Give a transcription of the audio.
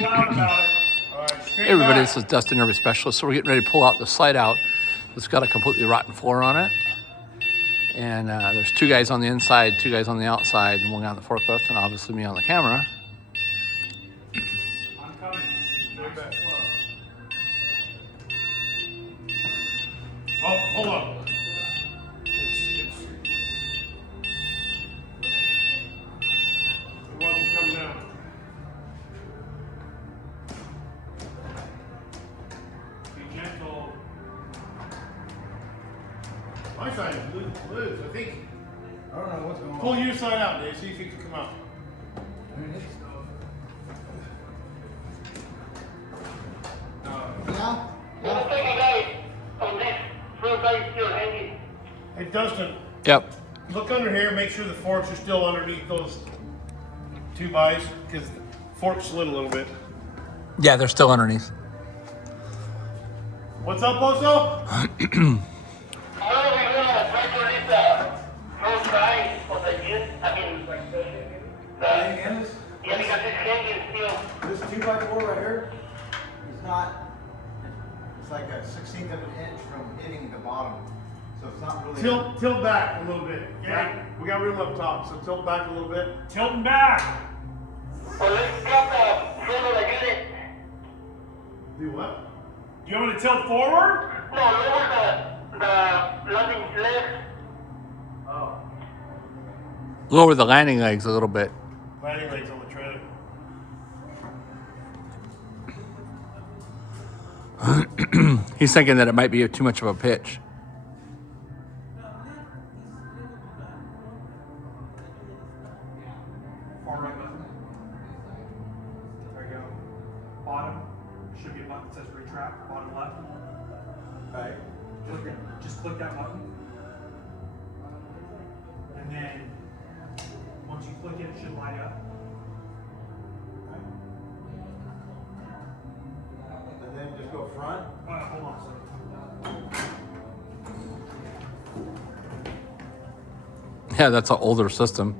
loud about it. All right, straight Hey everybody, back. this is Dustin, Nervous Specialist. So we're getting ready to pull out the slide out. It's got a completely rotten floor on it. And there's two guys on the inside, two guys on the outside, and one guy on the forklift, and obviously me on the camera. I'm coming. Straight back. Slow. Oh, hold on. It wasn't coming out. Be gentle. My side is loose. I think. I don't know what's going on. Pull your side out, Dave. See if you can come out. Hey, Dustin. Yep. Look under here. Make sure the forks are still underneath those 2x because the forks slid a little bit. Yeah, they're still underneath. What's up, Boso? This 2x4 right here is not, it's like a 1/16 of an inch from hitting the bottom. So it's not really. Tilt back a little bit. Yeah, we got room up top, so tilt back a little bit. Tilting back. Do what? Do you want me to tilt forward? Oh, Lower the landing legs a little bit. landing legs on the trailer. He's thinking that it might be too much of a pitch. Far right button. There you go. Bottom. Should be a button that says retract. Bottom left. Right. Just click that button. And then once you click it, it should light up. And then just go front. Hold on a second. Yeah, that's an older system.